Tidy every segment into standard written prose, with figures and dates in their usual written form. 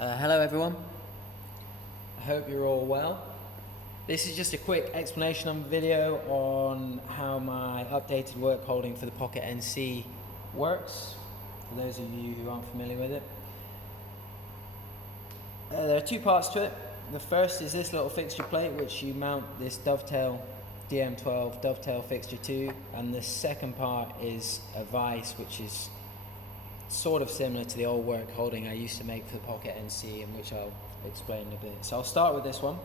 Hello everyone, I hope you're all well. This is just a quick explanation on the video on how my updated work holding for the Pocket NC works, for those of you who aren't familiar with it. There are two parts to it. The first is this little fixture plate which you mount this dovetail DM12 dovetail fixture to, and the second part is a vise which is sort of similar to the old work holding I used to make for the Pocket NC, in which I'll explain in a bit. So I'll start with this one.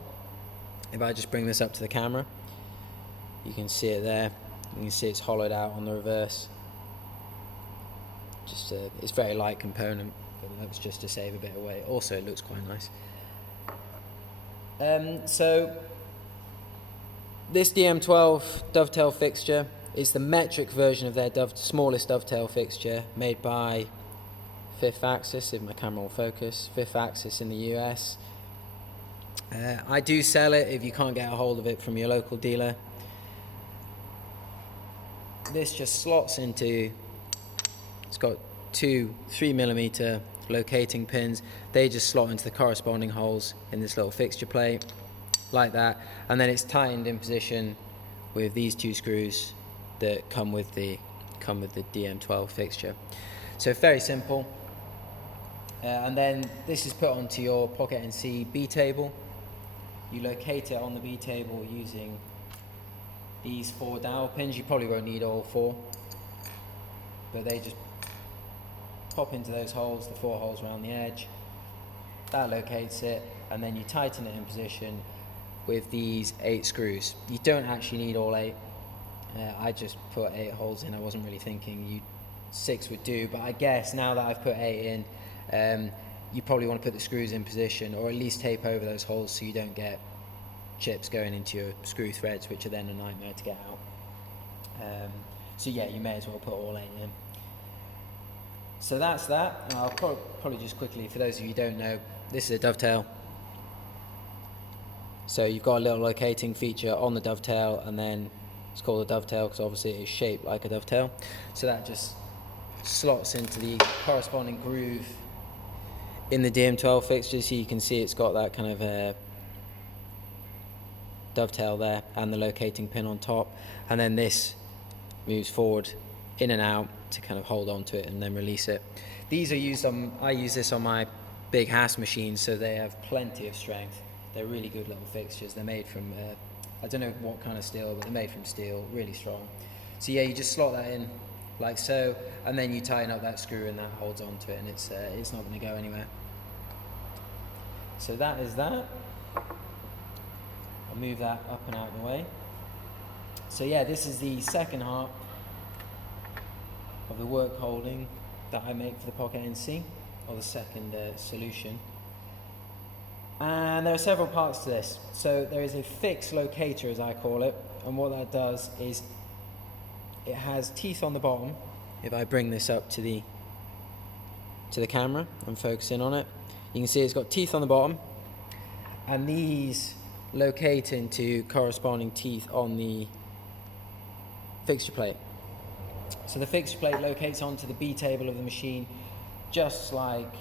If I just bring this up to the camera, you can see it there. You can see it's hollowed out on the reverse. It's a very light component, but that's just to save a bit of weight. Also, it looks quite nice. So this DM12 dovetail fixture is the metric version of their smallest dovetail fixture, made by Fifth Axis, if my camera will focus, Fifth Axis in the US. I do sell it if you can't get a hold of it from your local dealer. This just slots into, it's got two 3mm locating pins. They just slot into the corresponding holes in this little fixture plate, like that, and then it's tightened in position with these two screws that come with the DM12 fixture. So very simple. And then this is put onto your Pocket NC B table. You locate it on the B table using these 4 dowel pins. You probably won't need all 4, but they just pop into those holes, the 4 holes around the edge. That locates it, and then you tighten it in position with these 8 screws. You don't actually need all 8. I just put 8 holes in. I wasn't really thinking 6 would do, but I guess now that I've put 8 in, you probably want to put the screws in position, or at least tape over those holes so you don't get chips going into your screw threads, which are then a nightmare to get out. So yeah, you may as well put all 8 in. So that's that. And I'll probably just quickly, for those of you who don't know, this is a dovetail. So you've got a little locating feature on the dovetail, and then it's called a dovetail because obviously it is shaped like a dovetail. So that just slots into the corresponding groove in the DM12 fixture. So you can see it's got that kind of dovetail there and the locating pin on top. And then this moves forward, in and out, to kind of hold on to it and then release it. These are used on, I use this on my big Haas machines, so they have plenty of strength. They're really good little fixtures. They're made from, I don't know what kind of steel, but they're made from steel, really strong. So yeah, you just slot that in like so, and then you tighten up that screw and that holds on to it, and it's not going to go anywhere. So that is that. I'll move that up and out of the way. So yeah, this is the second part of the work holding that I make for the Pocket NC, or the second solution. And there are several parts to this. So there is a fixed locator, as I call it, and what that does is it has teeth on the bottom. If I bring this up to the camera and focus in on it, you can see it's got teeth on the bottom, and these locate into corresponding teeth on the fixture plate. So the fixture plate locates onto the B table of the machine, just like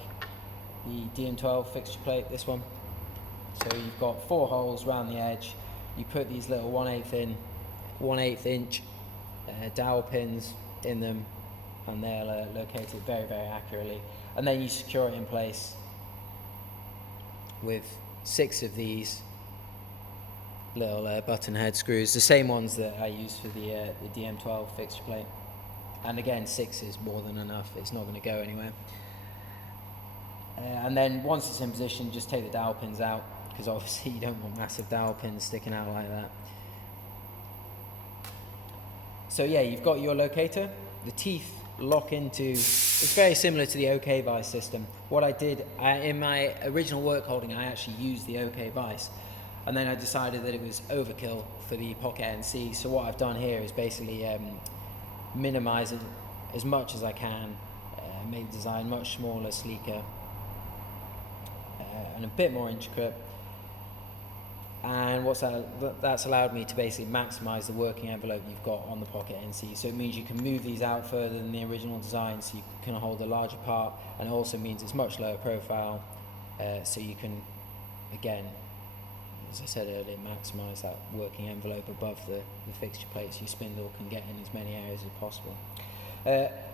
the DM12 fixture plate, this one. So you've got 4 holes around the edge. You put these little 1/8 inch dowel pins in them, and they'll locate it very, very accurately. And then you secure it in place with 6 of these little button head screws, the same ones that I use for the DM12 fixture plate. And again, 6 is more than enough. It's not going to go anywhere. And then once it's in position, just take the dowel pins out, because obviously you don't want massive dowel pins sticking out like that. So yeah, you've got your locator. The teeth lock into, it's very similar to the OK vise system. What I did, in my original work holding, I actually used the OK vise, and then I decided that it was overkill for the Pocket NC. So what I've done here is basically minimize it as much as I can, make the design much smaller, sleeker, and a bit more intricate. And that's allowed me to basically maximize the working envelope you've got on the Pocket NC. So it means you can move these out further than the original design, so you can hold a larger part, and it also means it's much lower profile, so you can, again, as I said earlier, maximise that working envelope above the fixture plate, so your spindle can get in as many areas as possible.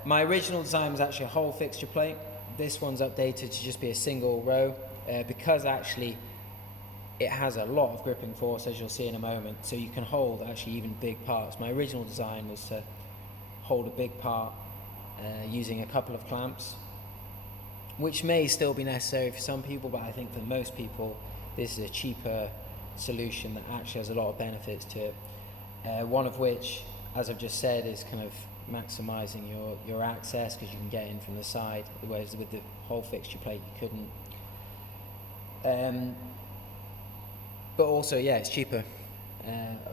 My original design was actually a whole fixture plate. This one's updated to just be a single row, because actually it has a lot of gripping force, as you'll see in a moment, so you can hold actually even big parts. My original design was to hold a big part using a couple of clamps, which may still be necessary for some people, but I think for most people this is a cheaper solution that actually has a lot of benefits to it. One of which, as I've just said, is kind of maximising your access, because you can get in from the side, whereas with the whole fixture plate you couldn't. But also, yeah, it's cheaper.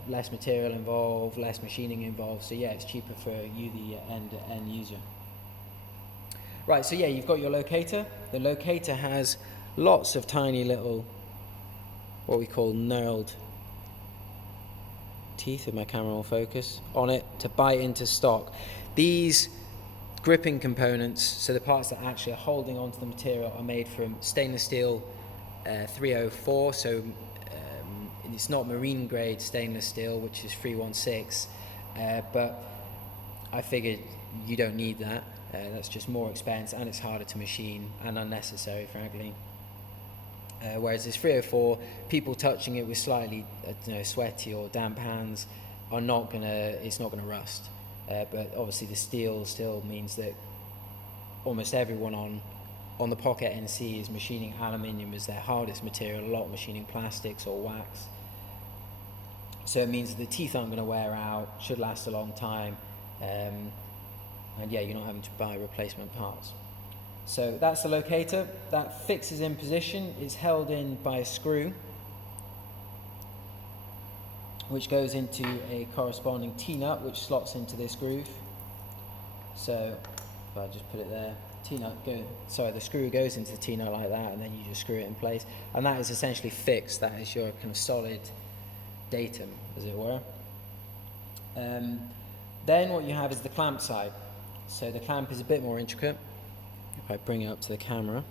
Less material involved, less machining involved, so yeah, it's cheaper for you, the end user. Right, so yeah, you've got your locator. The locator has lots of tiny little, what we call knurled teeth, if my camera will focus, on it to bite into stock. These gripping components, so the parts that actually are holding onto the material, are made from stainless steel 304, so it's not marine grade stainless steel, which is 316, but I figured you don't need that. That's just more expense, and it's harder to machine and unnecessary, frankly. Whereas this 304, people touching it with slightly sweaty or damp hands are not it's not gonna rust. But obviously the steel still means that almost everyone on the Pocket NC is machining aluminium as their hardest material, a lot machining plastics or wax. So it means that the teeth aren't going to wear out, should last a long time, and yeah, you're not having to buy replacement parts. So that's the locator. That fixes in position. It's held in by a screw, which goes into a corresponding T-nut, which slots into this groove. So if I just put it there, the screw goes into the T-nut like that, and then you just screw it in place, and that is essentially fixed. That is your kind of solid datum, as it were. Then what you have is the clamp side. So the clamp is a bit more intricate. If I bring it up to the camera,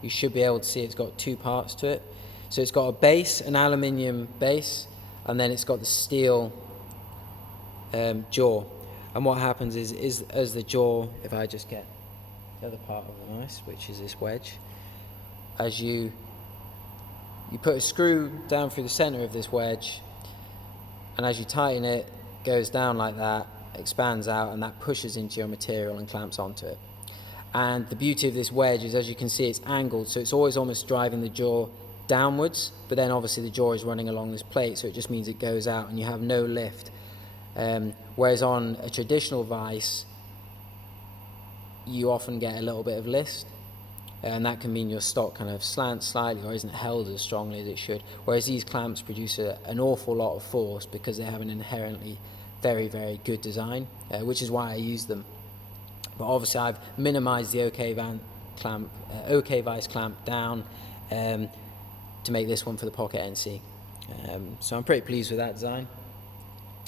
you should be able to see it's got two parts to it. So it's got a base, an aluminium base, and then it's got the steel jaw. And what happens is as the jaw, if I just get the other part of the vise, which is this wedge, as you put a screw down through the center of this wedge, and as you tighten it, it goes down like that, expands out, and that pushes into your material and clamps onto it. And the beauty of this wedge is, as you can see, it's angled, so it's always almost driving the jaw downwards, but then obviously the jaw is running along this plate, so it just means it goes out and you have no lift. Whereas on a traditional vise, you often get a little bit of lift, and that can mean your stock kind of slants slightly or isn't held as strongly as it should. Whereas these clamps produce an awful lot of force because they have an inherently very, very good design, which is why I use them. But obviously I've minimized the OK Vice clamp down to make this one for the Pocket NC. So I'm pretty pleased with that design.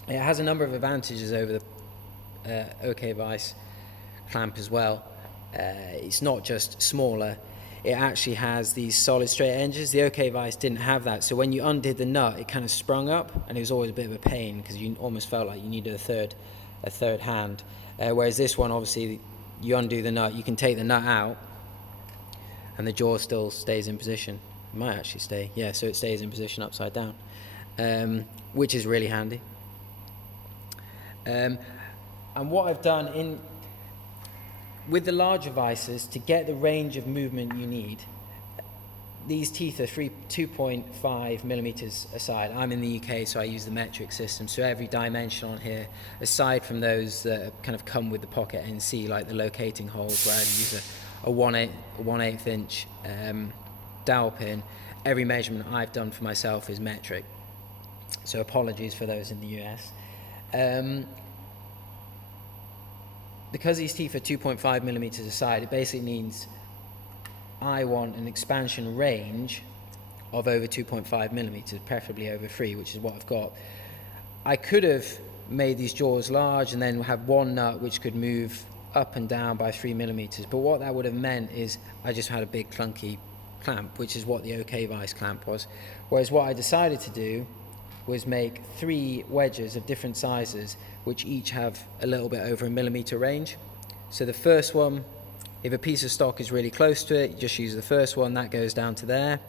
It has a number of advantages over the OK Vice clamp as well. It's not just smaller, it actually has these solid straight edges. The OK Vice didn't have that, so when you undid the nut, it kind of sprung up, and it was always a bit of a pain because you almost felt like you needed a third hand. Whereas this one, obviously, you undo the nut, you can take the nut out, and the jaw still stays in position. It might actually stay, yeah, so it stays in position upside down, which is really handy. And what I've done with the larger vices, to get the range of movement you need, these teeth are 2.5 millimeters aside. I'm in the UK, so I use the metric system. So every dimension on here, aside from those that kind of come with the Pocket NC, like the locating holes, where I use a 1/8 inch dowel pin, every measurement I've done for myself is metric. So apologies for those in the US. Because these teeth are 2.5 millimeters aside, it basically means I want an expansion range of over 2.5 millimeters, preferably over 3, which is what I've got. I could have made these jaws large and then have one nut which could move up and down by 3 millimeters, but what that would have meant is I just had a big clunky clamp, which is what the OK vice clamp was. Whereas what I decided to do was make 3 wedges of different sizes, which each have a little bit over 1 millimeter range. So the first one, if a piece of stock is really close to it, you just use the first one, that goes down to there.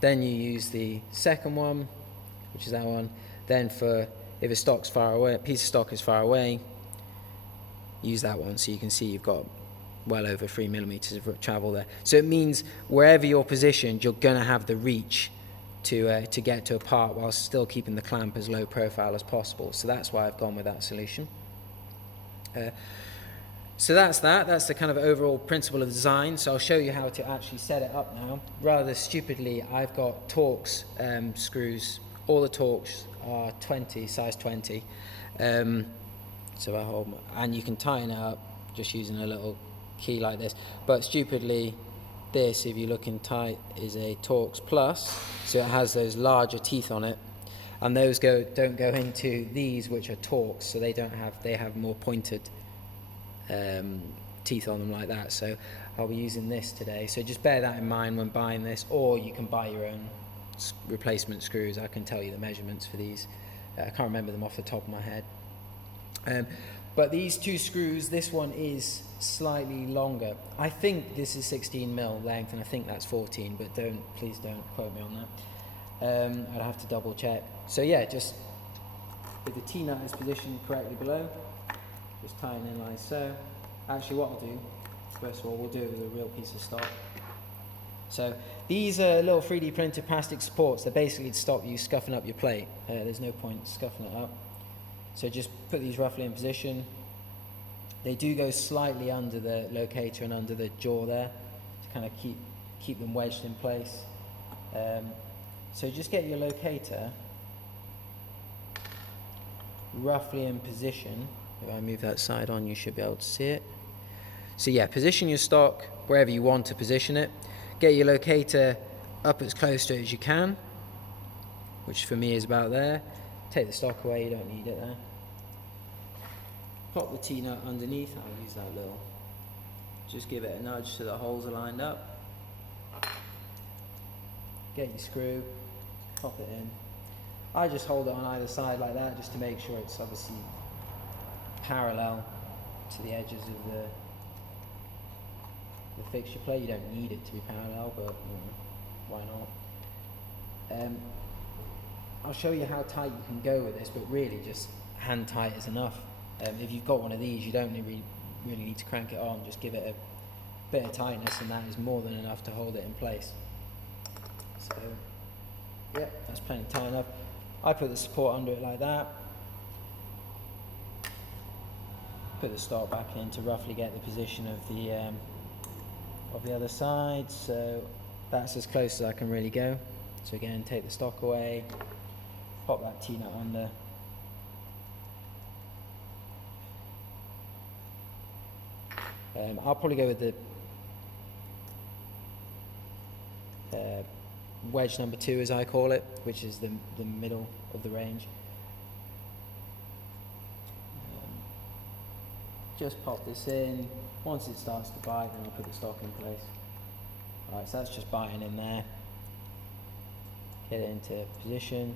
Then you use the second one, which is that one. Then for if a stock's far away, a piece of stock is far away, use that one. So you can see you've got well over 3 millimeters of travel there. So it means wherever you're positioned, you're going to have the reach to get to a part while still keeping the clamp as low profile as possible. So that's why I've gone with that solution. So that's the kind of overall principle of design. So I'll show you how to actually set it up now. Rather stupidly, I've got Torx screws. All the Torx are 20, size 20. So I hold and you can tighten it up just using a little key like this. But stupidly, this, if you're looking tight, is a Torx Plus. So it has those larger teeth on it. And those don't go into these, which are Torx. So they have more pointed teeth on them like that. So I'll be using this today. So just bear that in mind when buying this, or you can buy your own replacement screws. I can tell you the measurements for these. I can't remember them off the top of my head. But these 2 screws, this one is slightly longer. I think this is 16 mil length, and I think that's 14, but please don't quote me on that. I'd have to double check. So yeah, just if the T-nut is positioned correctly below, just tighten in like so. Actually, what I'll do, first of all, we'll do it with a real piece of stock. So these are little 3D printed plastic supports. They're basically to stop you scuffing up your plate. There's no point scuffing it up. So just put these roughly in position. They do go slightly under the locator and under the jaw there to kind of keep them wedged in place. So just get your locator roughly in position. If I move that side on, you should be able to see it. So yeah, position your stock wherever you want to position it. Get your locator up as close to it as you can, which for me is about there. Take the stock away, you don't need it there. Plop the T-nut underneath. I'll use that little. Just give it a nudge so the holes are lined up. Get your screw, pop it in. I just hold it on either side like that just to make sure it's obviously parallel to the edges of the fixture plate. You don't need it to be parallel, but why not? I'll show you how tight you can go with this, but really just hand tight is enough. If you've got one of these, you don't really need to crank it on. Just give it a bit of tightness, and that is more than enough to hold it in place. So yeah, that's plenty tight enough. I put the support under it like that. Put the stock back in to roughly get the position of the other side. So that's as close as I can really go. So again, take the stock away, pop that T-nut under. I'll probably go with the wedge number 2, as I call it, which is the middle of the range. Just pop this in. Once it starts to bite, then I'll put the stock in place. Alright, so that's just biting in there. Get it into position.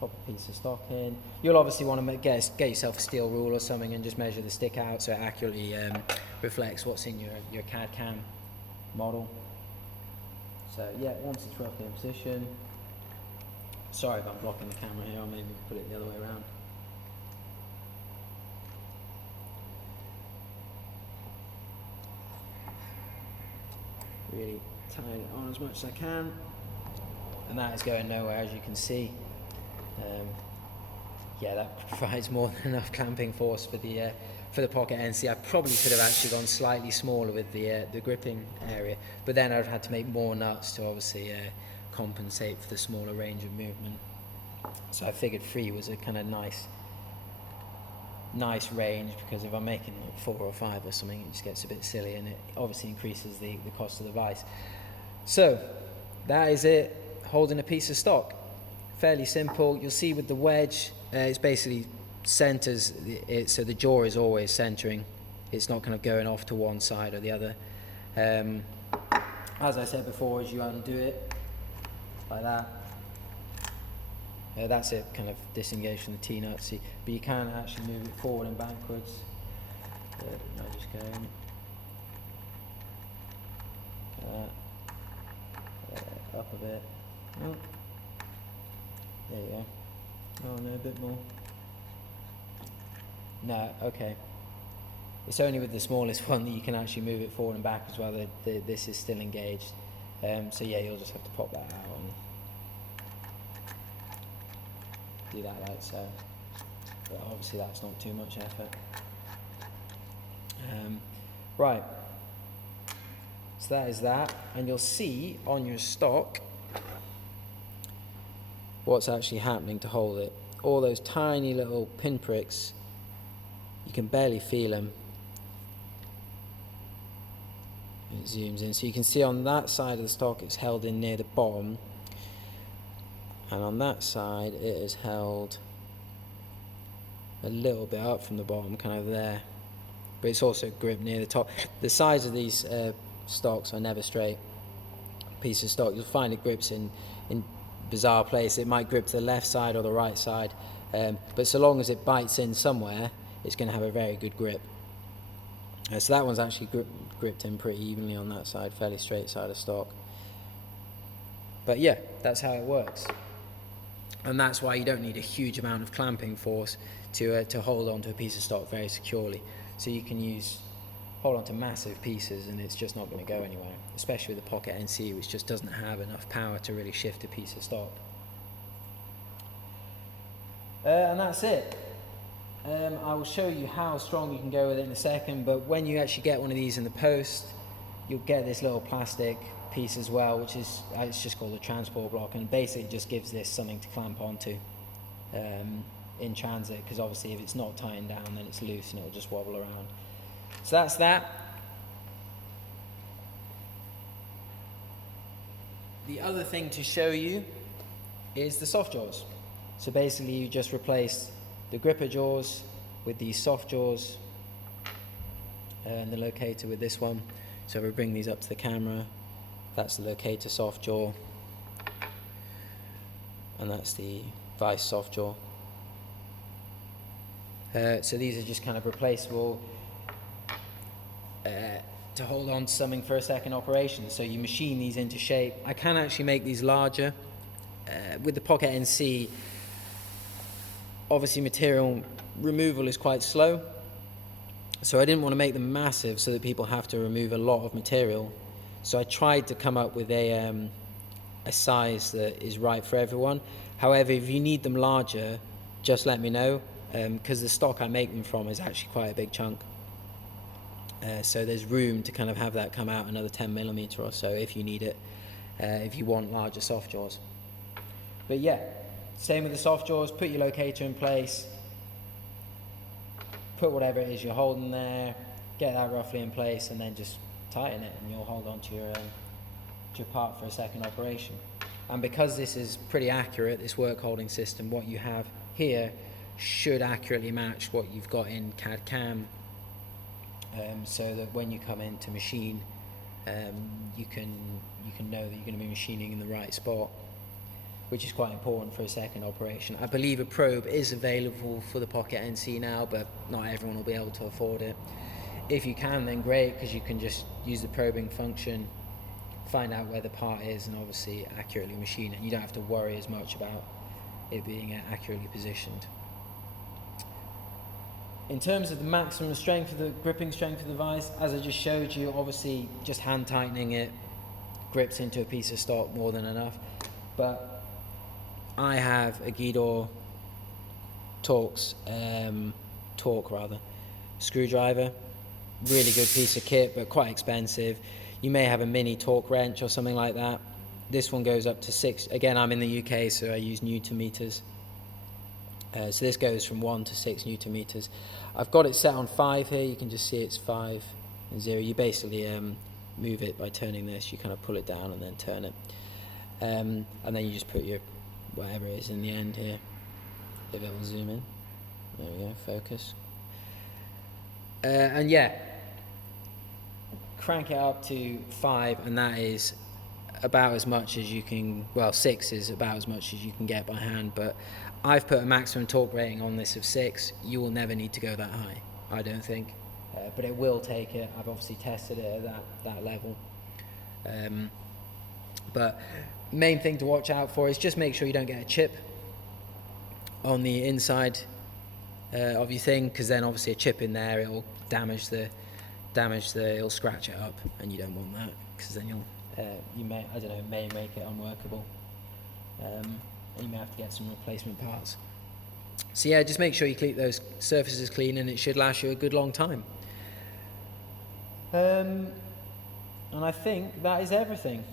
Pop a piece of stock in. You'll obviously want to get yourself a steel rule or something and just measure the stick out so it accurately reflects what's in your CAD CAM model. So yeah, once it's roughly in position. Sorry if I'm blocking the camera here, I'll maybe put it the other way around. Really tie it on as much as I can, and that is going nowhere, as you can see. Yeah, that provides more than enough clamping force for the pocket NC. I probably could have actually gone slightly smaller with the gripping area, but then I'd have had to make more nuts to obviously compensate for the smaller range of movement. So I figured 3 was a kind of nice range, because if I'm making 4 or 5 or something, it just gets a bit silly, and it obviously increases the cost of the vise. So that is it, holding a piece of stock. Fairly simple. You'll see with the wedge, it's basically centers it, so the jaw is always centering. It's not kind of going off to one side or the other. as I said before, as you undo it like that, that's it, kind of disengaged from the T-nut. See, but you can actually move it forward and backwards. I just go in. Up a bit. Oh. There you go. Oh no, a bit more. No, okay. It's only with the smallest one that you can actually move it forward and back as well. This is still engaged. So yeah, you'll just have to pop that out and do that like so. But obviously that's not too much effort. Right. So that is that, and you'll see on your stock what's actually happening to hold it. All those tiny little pinpricks, you can barely feel them. It zooms in, so you can see on that side of the stock it's held in near the bottom, and on that side it is held a little bit up from the bottom, kind of there, but it's also gripped near the top. The sides of these stocks are never straight. Piece of stock, you'll find it grips in bizarre places. It might grip to the left side or the right side, but so long as it bites in somewhere, it's going to have a very good grip. So that one's actually gripped in pretty evenly on that side, fairly straight side of stock. But yeah, that's how it works, and that's why you don't need a huge amount of clamping force to hold onto a piece of stock very securely. So you can hold on to massive pieces and it's just not going to go anywhere, especially with the Pocket NC, which just doesn't have enough power to really shift a piece of stock. And that's it. I will show you how strong you can go with it in a second, but when you actually get one of these in the post, you'll get this little plastic piece as well, which is, it's just called a transport block, and basically just gives this something to clamp onto in transit, because obviously if it's not tying down then it's loose and it'll just wobble around. So that's that. The other thing to show you is the soft jaws. So basically you just replace the gripper jaws with these soft jaws and the locator with this one. So if we bring these up to the camera, that's the locator soft jaw and that's the vice soft jaw. So these are just kind of replaceable to hold on to something for a second operation. So you machine these into shape. I can actually make these larger. With the Pocket NC, obviously material removal is quite slow, so I didn't want to make them massive so that people have to remove a lot of material. So I tried to come up with a size that is right for everyone. However, if you need them larger, just let me know, because the stock I make them from is actually quite a big chunk. So there's room to kind of have that come out another 10mm or so if you need it, if you want larger soft jaws. But yeah, same with the soft jaws. Put your locator in place, put whatever it is you're holding there, get that roughly in place, and then just tighten it and you'll hold on to your part for a second operation. And because this is pretty accurate, this work holding system, what you have here should accurately match what you've got in CAD-CAM, so that when you come in to machine, you can know that you're going to be machining in the right spot, which is quite important for a second operation. I believe a probe is available for the Pocket NC now, but not everyone will be able to afford it. If you can, then great, because you can just use the probing function, find out where the part is, and obviously accurately machine it. You don't have to worry as much about it being accurately positioned. In terms of the maximum strength of the gripping strength of the vise, as I just showed you, obviously just hand tightening it grips into a piece of stock more than enough. But I have a Guidor torque screwdriver, really good piece of kit, but quite expensive. You may have a mini torque wrench or something like that. This one goes up to 6. Again, I'm in the UK, so I use Newton meters. So this goes from 1 to 6 Newton meters. I've got it set on 5 here. You can just see it's 5 and 0. You basically move it by turning this. You kind of pull it down and then turn it. And then you just put your whatever it is in the end here. If it will zoom in. There we go, focus. And yeah, crank it up to 5, and that is about as much as you can, well, 6 is about as much as you can get by hand, but I've put a maximum torque rating on this of 6. You will never need to go that high, I don't think, but it will take it. I've obviously tested it at that level. But main thing to watch out for is just make sure you don't get a chip on the inside of your thing, because then obviously a chip in there, it'll it'll scratch it up, and you don't want that, because then you may make it unworkable, and you may have to get some replacement parts. So yeah, just make sure you keep those surfaces clean, and it should last you a good long time. And I think that is everything.